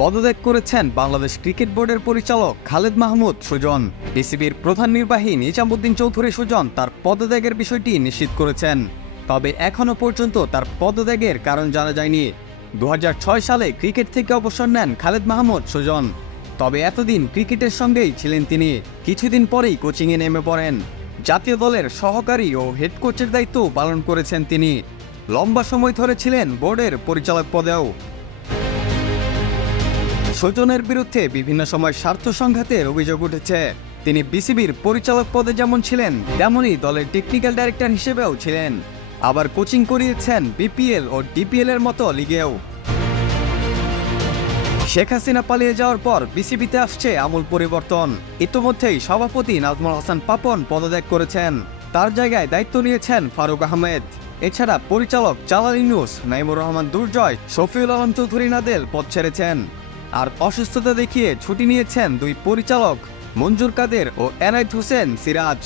পদত্যাগ করেছেন বাংলাদেশ ক্রিকেট বোর্ডের পরিচালক খালেদ মাহমুদ সুজন। বিসিবির প্রধান নির্বাহী নিজামুদ্দিন চৌধুরী সুজন তার পদত্যাগের বিষয়টি নিশ্চিত করেছেন। তবে এখনও পর্যন্ত তার পদত্যাগের কারণ জানা যায়নি। দু হাজার ছয় সালে ক্রিকেট থেকে অবসর নেন খালেদ মাহমুদ সুজন। তবে এতদিন ক্রিকেটের সঙ্গেই ছিলেন তিনি। কিছুদিন পরেই কোচিংয়ে নেমে পড়েন। জাতীয় দলের সহকারী ও হেড কোচের দায়িত্ব পালন করেছেন তিনি। লম্বা সময় ধরে ছিলেন বোর্ডের পরিচালক পদেও। সুজনের বিরুদ্ধে বিভিন্ন সময় স্বার্থ সংঘাতের অভিযোগ উঠেছে। তিনি বিসিবির পরিচালক পদে যেমন ছিলেন, তেমনই দলের টেকনিক্যাল ডাইরেক্টর হিসেবেও ছিলেন। আবার কোচিং করিয়েছেন বিপিএল ও ডিপিএল এর মতো লিগেও। শেখ হাসিনা পালিয়ে যাওয়ার পর বিসিবিতে আসছে আমূল পরিবর্তন। ইতোমধ্যেই সভাপতি নাজমুল হাসান পাপন পদত্যাগ করেছেন। তার জায়গায় দায়িত্ব নিয়েছেন ফারুক আহমেদ। এছাড়া পরিচালক জালাল ইনুস নাইমুর রহমান দুর্জয়, শফিউল আলম চৌধুরী নাদেল পদ ছেড়েছেন। আর অসুস্থতা দেখিয়ে ছুটি নিয়েছেন দুই পরিচালক মঞ্জুর কাদের ও এনায়েত হোসেন সিরাজ।